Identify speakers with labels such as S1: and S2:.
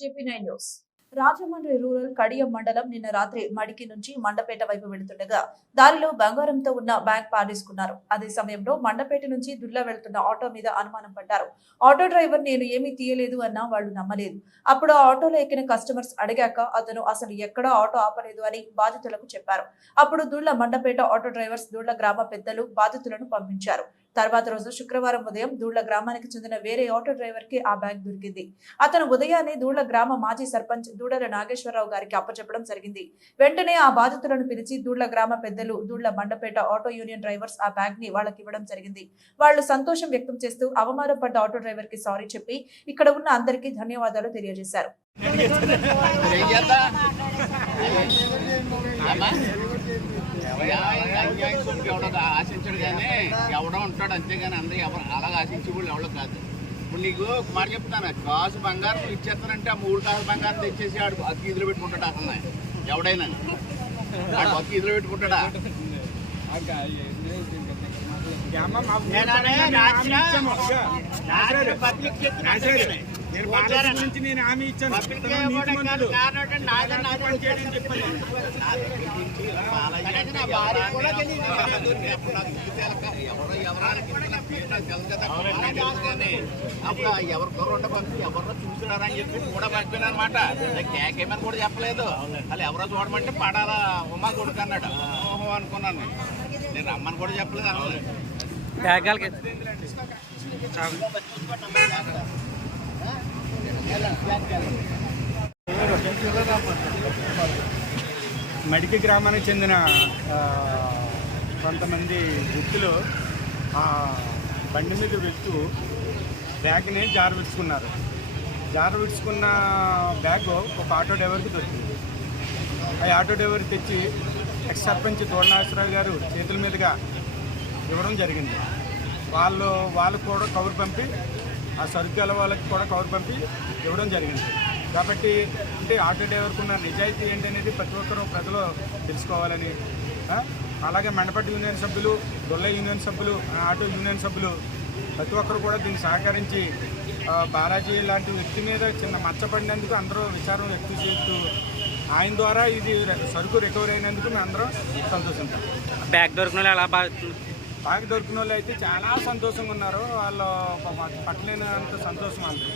S1: JP nine news. Rajahmundry rural Kadiam మండలం నిన్న రాత్రి మడికి నుంచి మండపేట వైపు వెళుతుండగా దారిలో బంగారంతో ఉన్న బ్యాగ్ పారేసుకున్నారు. అదే సమయంలో మండపేట నుంచి దుర్లా వెళ్తున్న ఆటో మీద అనుమానం పడ్డారు. ఆటో డ్రైవర్ నేను ఏమీ తీయలేదు అన్నా వాళ్ళు నమ్మలేదు. అప్పుడు ఆ ఆటోలో ఎక్కిన కస్టమర్స్ అడిగాక అతను అసలు ఎక్కడా ఆటో ఆపలేదు అని బాధితులకు చెప్పారు. అప్పుడు దుళ్ళ మండపేట ఆటో డ్రైవర్స్ దుళ్ళ గ్రామ పెద్దలు బాధితులను పంపించారు. తర్వాత రోజు శుక్రవారం ఉదయం దూళ్ళ గ్రామానికి చెందిన వేరే ఆటో డ్రైవర్కి ఆ బ్యాగ్ దొరికింది. అతను ఉదయాన్నే దూళ్ళ గ్రామ మాజీ సర్పంచ్ దూడల నాగేశ్వరరావు గారికి అప్పచెప్పడం జరిగింది. వెంటనే ఆ బాధితులను పిలిచి దూళ్ళ గ్రామ పెద్దలు Dulla Mandapeta auto union drivers ఆ బ్యాగ్ని వాళ్ళకి ఇవ్వడం జరిగింది. వాళ్ళు సంతోషం వ్యక్తం చేస్తూ అవమానం పడ్డ ఆటో డ్రైవర్కి సారీ చెప్పి ఇక్కడ ఉన్న అందరికీ ధన్యవాదాలు తెలియజేశారు.
S2: కొడుకు ఎవడో ఆశించడు కానీ ఎవడో ఉంటాడు అంతేగాని అందరూ ఎవరు అలాగ ఆశించే వాళ్ళు ఎవడో కాదు. ఇప్పుడు నీకు మాట చెప్తాను కాసు బంగారం ఇచ్చేస్తానంటే ఆ మూడు కాసు బంగారం తెచ్చేసి ఆడు అతి ఇదిలో పెట్టుకుంటాడు అతను ఎవడైనా. ఆడు అతి ఇదిలో పెట్టుకుంటాడా?
S3: నేను నుంచి నేను హామీ ఇచ్చాను.
S2: ఎవరు గౌరవ పంపి ఎవరో చూసినారని చెప్పి కూడా పంపాను అనమాట కేకేమని కూడా చెప్పలేదు. వాళ్ళు ఎవరో చూడమంటే పడాలా ఉమా కొడుకు అన్నాడు. ఓహో అనుకున్నాను. నేను. రమ్మని కూడా చెప్పలేదు అనలేదు
S3: మడికి గ్రామానికి చెందిన కొంతమంది వ్యక్తులు ఆ బండి మీద వెళ్తూ బ్యాగ్ని జార విడుచుకున్నారు విడుచుకున్న బ్యాగ్ ఒక ఆటో డ్రైవర్కి దొరికింది. ఆ ఆటో డ్రైవర్ తెచ్చి ఎక్స్ సర్పంచ్ తోరణాశ్వరరావు గారు చేతుల మీదుగా ఇవ్వడం జరిగింది. వాళ్ళు వాళ్ళకు కూడా కబురు పంపి ఆ సరుకు వాళ్ళకి కూడా కవర్ పంపి ఇవ్వడం జరిగింది. కాబట్టి అంటే ఆటో డ్రైవర్కి ఉన్న నిజాయితీ ఏంటనేది ప్రతి ఒక్కరూ ప్రజలు తెలుసుకోవాలని అలాగే మండపట్టి యూనియన్ సభ్యులు దొల్ల యూనియన్ సభ్యులు ఆటో యూనియన్ సభ్యులు ప్రతి ఒక్కరు కూడా దీన్ని సహకరించి బాలాజీ లాంటి వ్యక్తి మీద చిన్న మచ్చపడినందుకు అందరూ విచారం వ్యక్తం చేస్తూ ఆయన ద్వారా ఇది సరుకు రికవరీ అయినందుకు మేము అందరం సంతోషించాం.
S4: బ్యాగ్ దొరికిన ఎలా భావిస్తున్నారు
S3: బాగా దొరికిన వాళ్ళు అయితే చాలా సంతోషంగా ఉన్నారు. వాళ్ళు పట్టలేనంత సంతోషం అంతే